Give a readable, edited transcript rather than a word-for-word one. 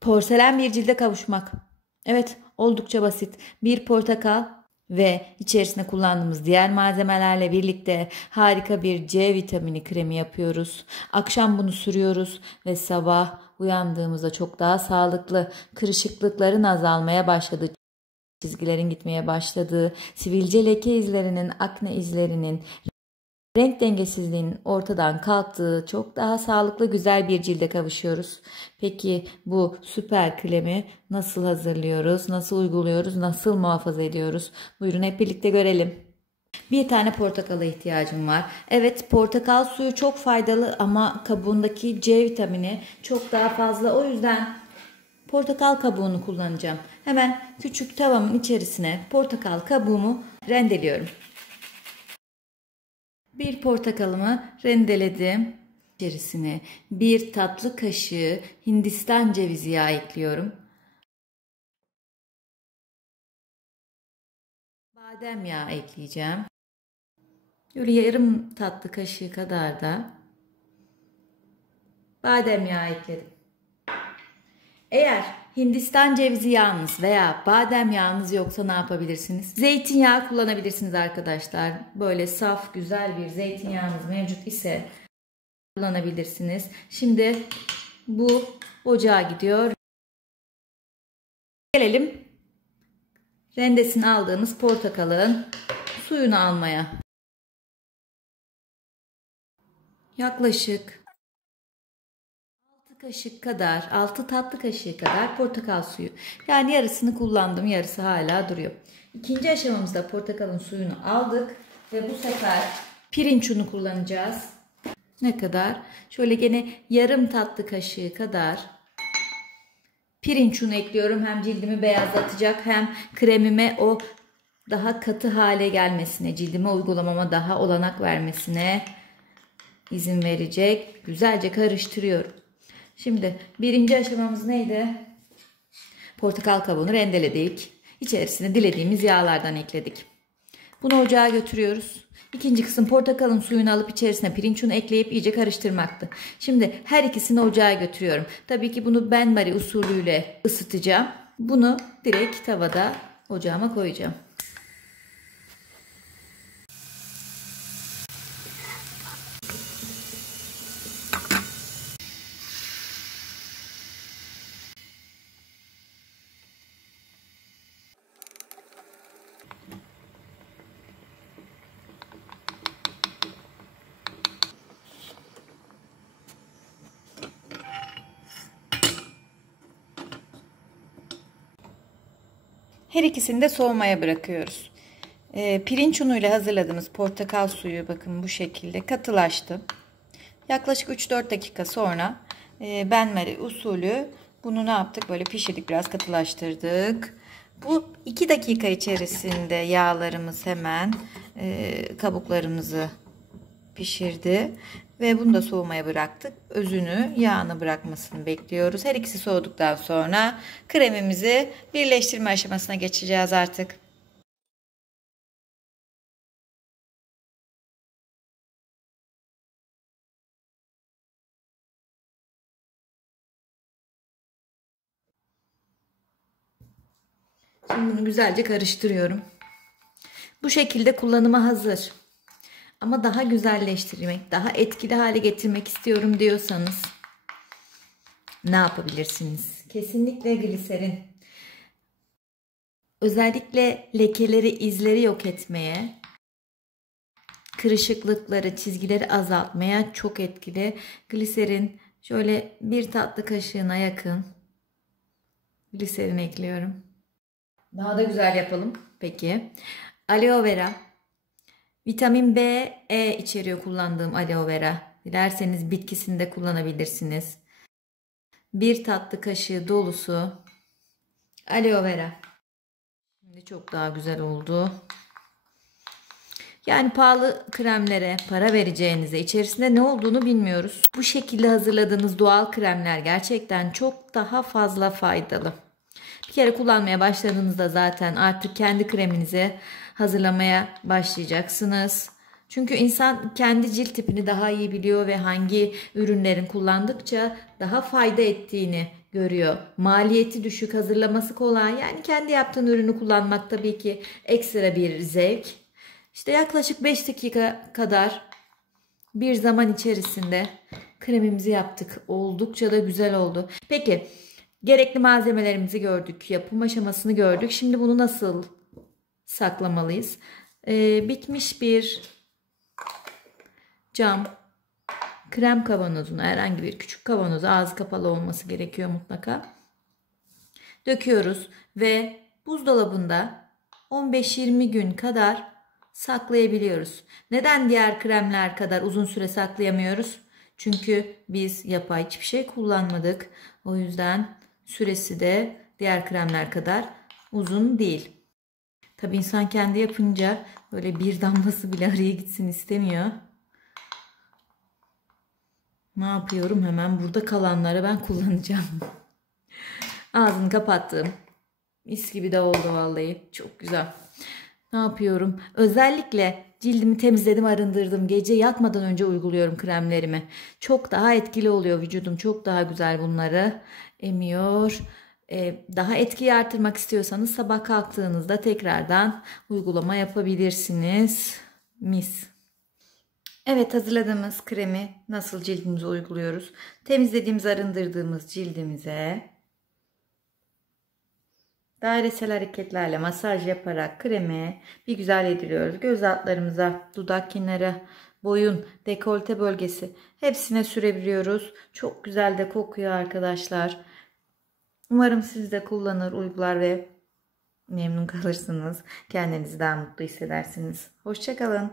Porselen bir cilde kavuşmak. Evet, oldukça basit. Bir portakal ve içerisine kullandığımız diğer malzemelerle birlikte harika bir C vitamini kremi yapıyoruz. Akşam bunu sürüyoruz ve sabah uyandığımızda çok daha sağlıklı, kırışıklıkların azalmaya başladı, çizgilerin gitmeye başladığı, sivilce leke izlerinin, akne izlerinin, renk dengesizliğinin ortadan kalktığı çok daha sağlıklı güzel bir cilde kavuşuyoruz. Peki bu süper kremi nasıl hazırlıyoruz, nasıl uyguluyoruz, nasıl muhafaza ediyoruz? Buyurun hep birlikte görelim. Bir tane portakala ihtiyacım var. Evet, portakal suyu çok faydalı ama kabuğundaki C vitamini çok daha fazla. O yüzden portakal kabuğunu kullanacağım. Hemen küçük tavamın içerisine portakal kabuğumu rendeliyorum. Bir portakalımı rendeledim. İçerisine bir tatlı kaşığı Hindistan cevizi yağı ekliyorum. Badem yağı ekleyeceğim. Böyle yarım tatlı kaşığı kadar da badem yağı ekledim. Eğer Hindistan cevizi yağınız veya badem yağınız yoksa ne yapabilirsiniz? Zeytinyağı kullanabilirsiniz arkadaşlar. Böyle saf güzel bir zeytinyağınız mevcut ise kullanabilirsiniz. Şimdi bu ocağa gidiyor. Gelelim rendesini aldığımız portakalın suyunu almaya. Yaklaşık 6 tatlı kaşığı kadar portakal suyu. Yani yarısını kullandım, yarısı hala duruyor. İkinci aşamamızda portakalın suyunu aldık ve bu sefer pirinç unu kullanacağız. Ne kadar? Şöyle gene yarım tatlı kaşığı kadar pirinç unu ekliyorum. Hem cildimi beyazlatacak hem kremime o daha katı hale gelmesine, cildime uygulamama daha olanak vermesine izin verecek. Güzelce karıştırıyorum. Şimdi birinci aşamamız neydi? Portakal kabuğunu rendeledik. İçerisine dilediğimiz yağlardan ekledik. Bunu ocağa götürüyoruz. İkinci kısım portakalın suyunu alıp içerisine pirinç unu ekleyip iyice karıştırmaktı. Şimdi her ikisini ocağa götürüyorum. Tabii ki bunu benmari usulüyle ısıtacağım. Bunu direkt tavada ocağıma koyacağım. Her ikisini de soğumaya bırakıyoruz. Pirinç unuyla hazırladığımız portakal suyu bakın bu şekilde katılaştı. Yaklaşık 3-4 dakika sonra benmari usulü bunu ne yaptık? Böyle pişirdik, biraz katılaştırdık. Bu 2 dakika içerisinde yağlarımız hemen kabuklarımızı pişirdi. Ve bunu da soğumaya bıraktık. Özünü, yağını bırakmasını bekliyoruz. Her ikisi soğuduktan sonra kremimizi birleştirme aşamasına geçeceğiz artık. Şimdi bunu güzelce karıştırıyorum. Bu şekilde kullanıma hazır. Ama daha güzelleştirmek, daha etkili hale getirmek istiyorum diyorsanız ne yapabilirsiniz? Kesinlikle gliserin. Özellikle lekeleri, izleri yok etmeye, kırışıklıkları, çizgileri azaltmaya çok etkili. Gliserin şöyle bir tatlı kaşığına yakın gliserin ekliyorum. Daha da güzel yapalım. Peki. Aloe vera. Vitamin B, E içeriyor kullandığım aloe vera. Dilerseniz bitkisini de kullanabilirsiniz. Bir tatlı kaşığı dolusu aloe vera. Şimdi çok daha güzel oldu. Yani pahalı kremlere para vereceğinize, içerisinde ne olduğunu bilmiyoruz. Bu şekilde hazırladığınız doğal kremler gerçekten çok daha fazla faydalı. Bir kere kullanmaya başladığınızda zaten artık kendi kreminizi hazırlamaya başlayacaksınız. Çünkü insan kendi cilt tipini daha iyi biliyor ve hangi ürünlerin kullandıkça daha fayda ettiğini görüyor. Maliyeti düşük, hazırlaması kolay. Yani kendi yaptığın ürünü kullanmak tabii ki ekstra bir zevk. İşte yaklaşık 5 dakika kadar bir zaman içerisinde kremimizi yaptık. Oldukça da güzel oldu. Peki, gerekli malzemelerimizi gördük. Yapım aşamasını gördük. Şimdi bunu nasıl saklamalıyız? Bitmiş bir cam krem kavanozuna, herhangi bir küçük kavanoza, ağzı kapalı olması gerekiyor mutlaka, döküyoruz ve buzdolabında 15-20 gün kadar saklayabiliyoruz. Neden diğer kremler kadar uzun süre saklayamıyoruz? Çünkü biz yapay hiçbir şey kullanmadık. O yüzden süresi de diğer kremler kadar uzun değil. Tabii insan kendi yapınca böyle bir damlası bile araya gitsin istemiyor. Ne yapıyorum? Hemen burada kalanları ben kullanacağım. Ağzını kapattım. Mis gibi de oldu vallahi. Çok güzel. Ne yapıyorum? Özellikle cildimi temizledim, arındırdım. Gece yatmadan önce uyguluyorum kremlerimi. Çok daha etkili oluyor vücudum. Çok daha güzel bunları emiyor. Daha etkiyi artırmak istiyorsanız sabah kalktığınızda tekrardan uygulama yapabilirsiniz. Mis. Evet, hazırladığımız kremi nasıl cildimize uyguluyoruz? Temizlediğimiz, arındırdığımız cildimize dairesel hareketlerle masaj yaparak kremi bir güzel yediriyoruz. Göz altlarımıza, dudak kenarı, boyun, dekolte bölgesi hepsine sürebiliyoruz. Çok güzel de kokuyor arkadaşlar. Umarım siz de kullanır, uygular ve memnun kalırsınız. Kendinizi daha mutlu hissedersiniz. Hoşça kalın.